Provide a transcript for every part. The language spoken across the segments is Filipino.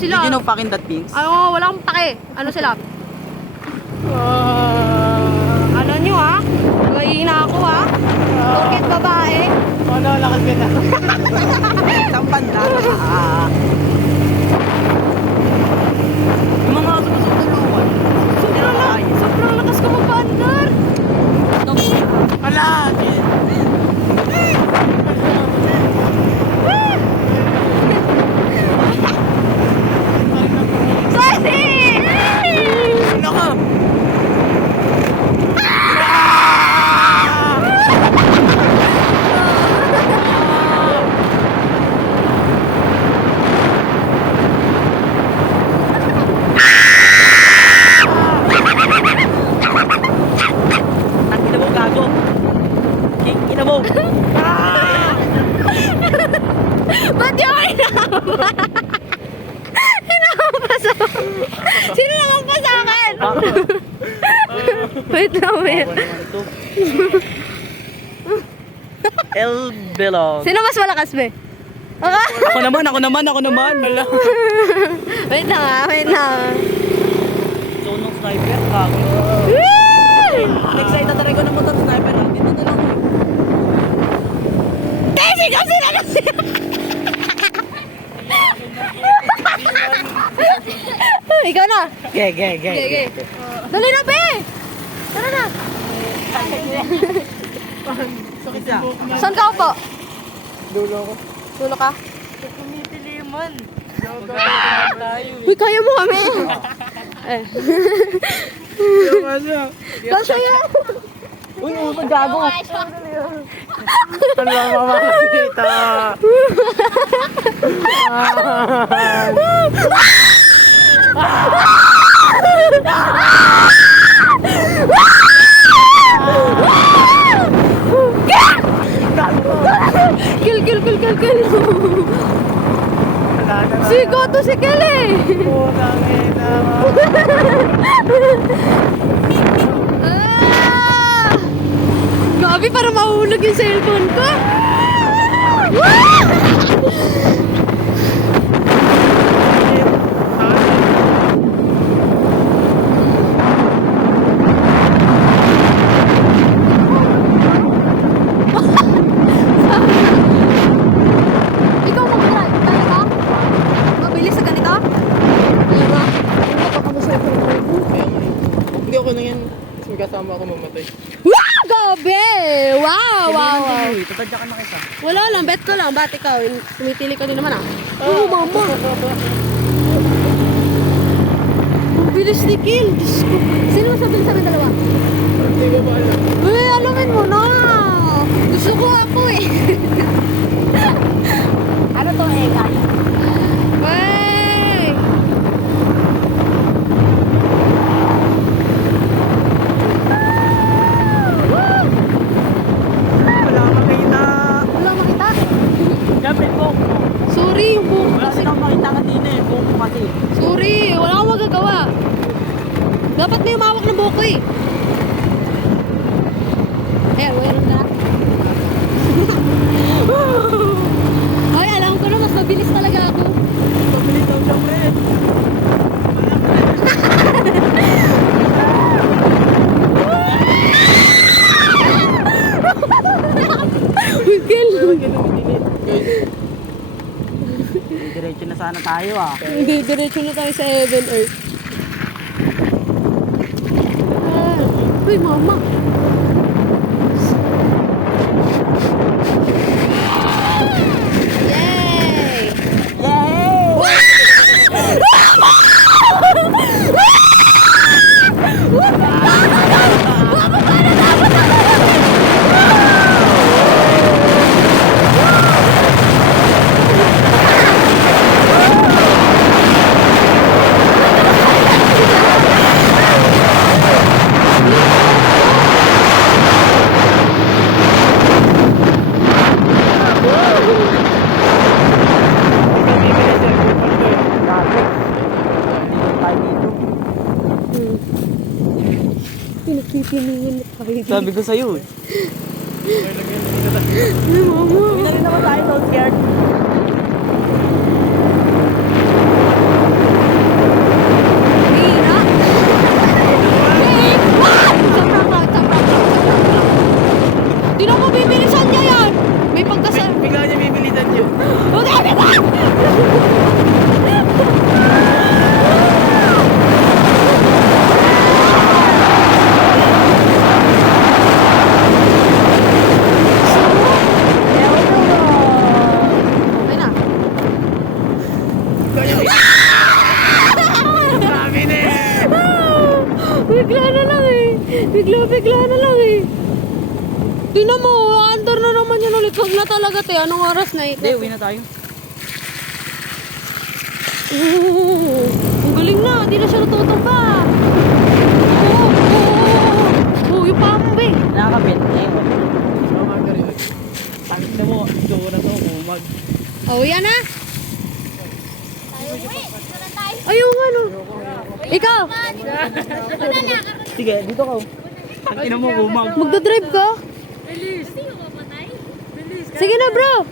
Sila. You know fucking that means? Ano, wala akong pake. Ano sila? Ano nyo ha? Mahina ako ha? Bakit babae? Ano, lakas ka na. Sampan na. Yung mga sumusutulungan. Sobrang lakas ko mag-paandar. Ala! Ba't yung hinampas ako? Sino nakampas sa akin? Wait lang, wait. El Belog. Sino mas malakas, be? Ako naman. Wait lang ha, wait lang. So, nung sniper, gago. Excited na rin ko ng motor sniper. Dito na lang. Kasi na kasi. Ikaw na. Okay. Dali na, be! Tara na. Saan ka po? Dulo ko. Dulo ka? Kumipiliman. Uy, kaya mo kami. Kasi yan. Uy, gago. Ano lang mamakita? Gil. Sigo to si Kelly. Gabi, para mahulog yung cellphone ko. Ikaw mag-drive, kaya ka? Mabilis sa ganito? Kaya ba? Hindi ako na yan. Mas magkasama ako mamatay. Wow! Gabi! Wow! Tatadya ka na kita. Wala lang, bet ko lang. Ba't ikaw? Tumitili ka din naman ah. Oo, mama! Ang bilis ni Kill! Diyos ko. Sino mas mabilis sa dalawa? Hindi ko ba alam? Uy, alamin mo na! Gusto ko ako eh. Ano to, Egan? Wey! Wala makita. Wala makita. Siyempre, buhok mo. Sorry, yung buhok Wala kasi. silang makita kanina eh. Buhok mo kasi. Sorry, wala akong magagawa. Dapat may umawak ng buhok ko eh. Ayan, mayroon ka. Ay, alam ko na mas mabilis talaga ako. Pabilis daw siyempre. Miguel! Diretso na sana tayo ah. Hindi, diretso na tayo sa Heaven Earth. Uy, mama! Yay! Yay! Lumingon tayo. Sabi ko sa'yo eh. Mama. Hindi na naman tayo, don't scared. Hina. Sobrang lang. Di na mo bibilisan niya yan. May pagkasal. Bigla niya bibilitan niyo. Okay, bigla! Okay na. Sabi na eh. Bigla na lang eh. Bigla na lang eh. Tingnan mo, andar na naman yan ulit. Huwag na talaga te. Anong oras na ito? Hindi, uwi na tayo. Ang galing na. Di na siya natutumba. Yung pambe. Nakakapit. Ayun. Pangit na mo. Ito na to. Umag. Oh, yan na. Ayun nga no. Ikaw. Sige, dito ka. Pangit na mo. Umag. Magdadrive ka? Sige na bro.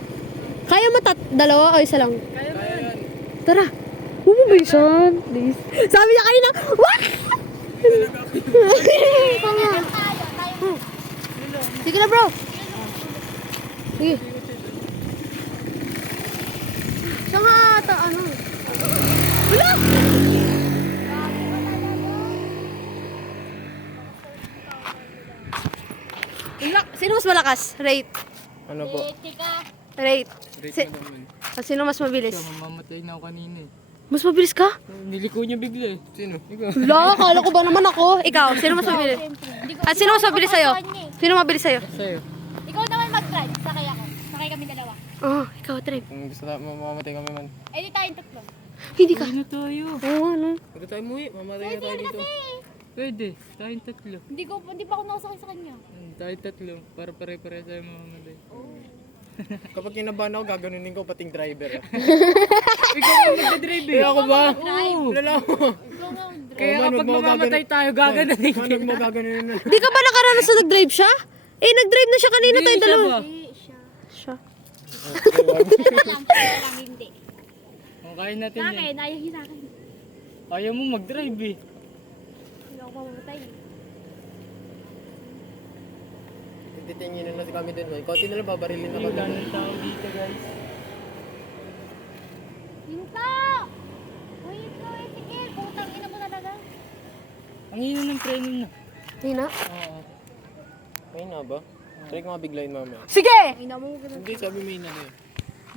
Kaya mo dalawa o isa lang? Tara. Bumabilisan. Please. Sabi niya kanina, wah! Sige na bro. Sige. Siya nga ata ano. Wala! Sino mas malakas? Rate. Ano po? Rate. Rate mo naman. Sino mas mabilis? Mamamatay na ako kanina eh. Mas mabilis ka? Niliko niya bigla eh. Sino? Ikaw. Wala, akala ko ba naman ako? Ikaw, sino mas mabilis? At sino mas mabilis sa'yo? Sino mabilis sa'yo? Sa'yo. Ikaw naman mag-drive, sakay ako. Sakay kami dalawa. Oh, ikaw, drive. Kung gusto na mamamatay kami man. Eh, di tayong tatlo. Hindi ka. Ano tayo? Oo, ano? Pwede tayo umuwi. Mamatay na tayo dito. Pwede. Tayong tatlo. Hindi pa ako nakasakay sa kanya. Tayong tatlo. Para pare-pare tayo mamamatay. Kapag kinabahan ako, gaganunin ko pating driver. Ikaw ang magdadrive eh. Ako ba? Oo. Wala mo. Kaya kapag mamamatay tayo, gaganunin ko. Paano mo gaganunin na? Di ka ba nakaranas na nag-drive siya? Eh, nag-drive na siya kanina tayo dalawa. Siya. Kaya lang, hindi. Kaya natin Sa yan. akin, ayaw yun sa akin. Ayaw mo mag-drive eh. Hindi ako mamamatay. Titingin na lang kami dun. Konti na lang babarilin na kami. Ganun tao dito guys. Hinta! Wait, sige. Putang ina mo talaga. Ang hina ng preno na. Hina? Oo. May na ba? Try ko mabiglayin mamaya. Sige! Ina mo. Hindi, sabi may na yun.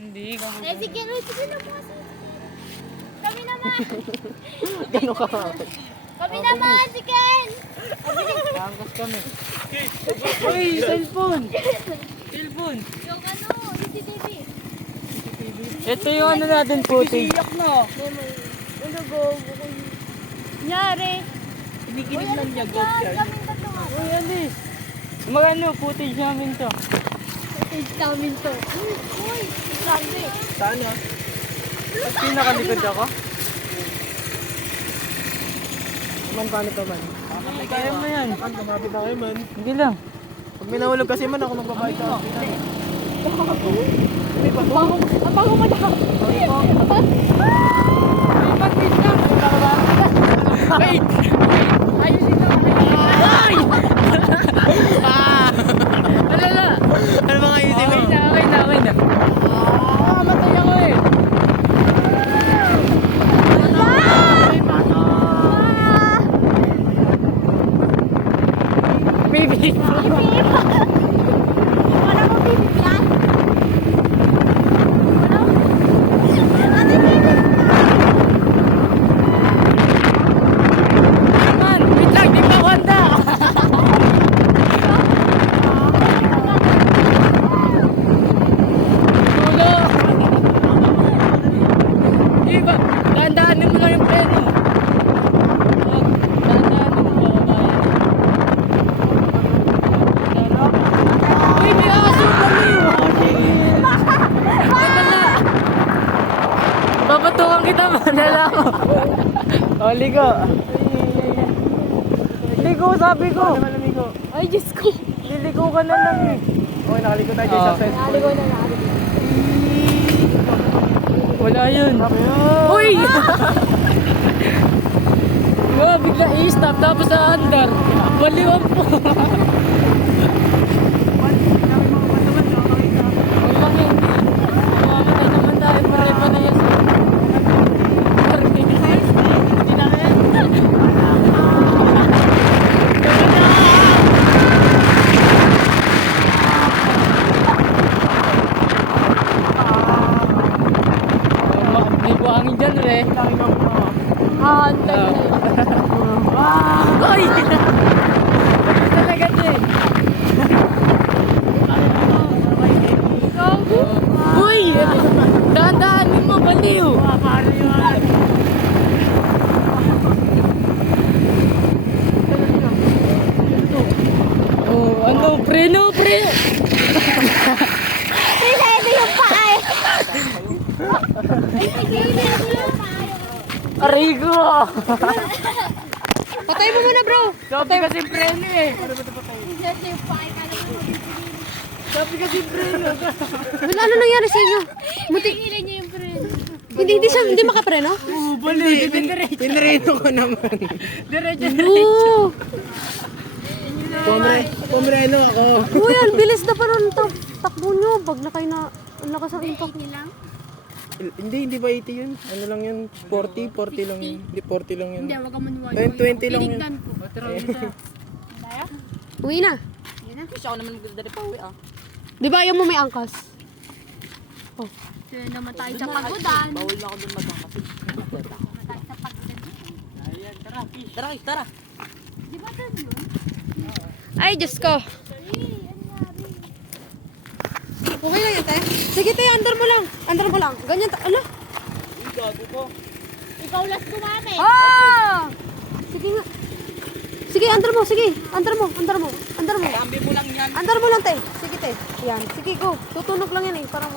Hindi, kamo. Eh, sige na po kasi. Kami naman. Gano'n ka nga. Kami naman, si Ken. Angkas kami. Uy, cellphone! Cellphone! Yung ano, CCTV. Ito yung ano natin puti. Iyak na. Ano go? Nyari. Kinikilig lang niya. Kaming tatlo nga. Uy, ano Magano, footage namin to. Age namin to. Uy, grabe. Saan ah? At pinakalikod ako? Man, paano pa man? Kaya mo yan. Kumapit na kayo man. Hindi lang. Pag may nahulog kasi man, ako magbabayad sa akin. Ang bago mo na. Wait! Ayusin na kami. Ay! Alala! Ano mga ayusin mo? Okay na. Matay ako eh. Baby! Wala mo bibigyan. Man, wait lang, di pa konta! Tulo! Di ba? Dahan-dahanin mo lang yung preno. Dahan-dahanin mo para bayan. Uy, may aso kami! Madala! Papatukan kita, madala ako. Oli ko. Ligo, sabi ko. Ligo. Ay, Diyos ko. Liligo ka na lang eh. Okay, nakaligo tayo guys. Successful. Naligo na, naligo. Wala yun. Uy! Diba, bigla i-stop tapos sa andar. Baliwan po. Walang eh. Mamamatay naman tayo. Pare-pa na yan. Hindi na rin. May buhangin dyan, re. Antay na yun. Ay! Talaga din. Uy! Dahan-dahanin mo, baliw! Oh, ano? Preno! Isa, ito yung paa eh. Ay, sige, ito yung paa. Arigo! Patay mo muna, bro! Sabi kasi preno eh. Ito yung paa. Kala mo Sabi kasi preno. Wala, ano nangyari sa inyo? Mutigilan niya yung friend. Hindi makapreno? Bali, pinreno ko naman. Oo! Pomreno ako. Uy, ang bilis na pa ron takbo nyo. Pag na kayo na, ang lakas ang impact. lang? Hindi ba 80 yun? Ano lang yun? 40 lang yun. Hindi, 40 lang yun. Hindi, wag ka maniwala. 20 lang yun. Tinignan ko. Daya? Uwi na. Yan na. Kasi ako naman magdadali pa uwi ah. Di ba ayaw mo may angkas? Oh. Kaya naman tayo sa pagodan. Bawal na ako doon magkakasig. Tayo sa pagodan. Tara, tara. Di ba doon yun? Ay, Diyos ko. Okay lang yan, te. Sige, te, andar mo lang. Andar mo lang. Ganyan, ala. Ikaw last kumami. Ah! Sige nga. Sige, andar mo, sige. Andar mo. Kambi mo lang yan. Andar mo lang, te. Sige, te. Yan. Sige, go. Tutunog lang yan eh. Parang...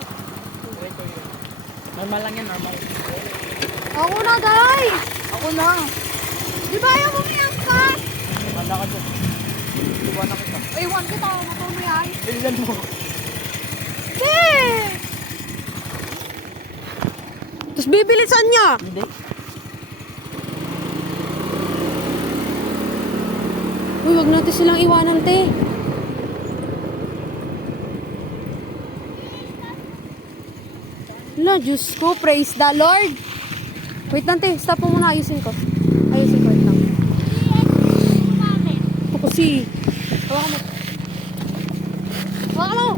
Normal lang yan, normal. Ako na, guys. Ako na. Di ba ayaw mo may angkas? Wala ka doon. Iwan na kita. Iwan kita. Matulog mo yan. Bilisan mo. Te! Tapos bibilisan niya. Hindi. Uy, wag natin silang iwanan, te. La, Diyos ko, praise the Lord. Wait lang, te. Stop mo muna. Ayusin ko. Wait lang. Ako si... Hawakan mo. Hawakan mo.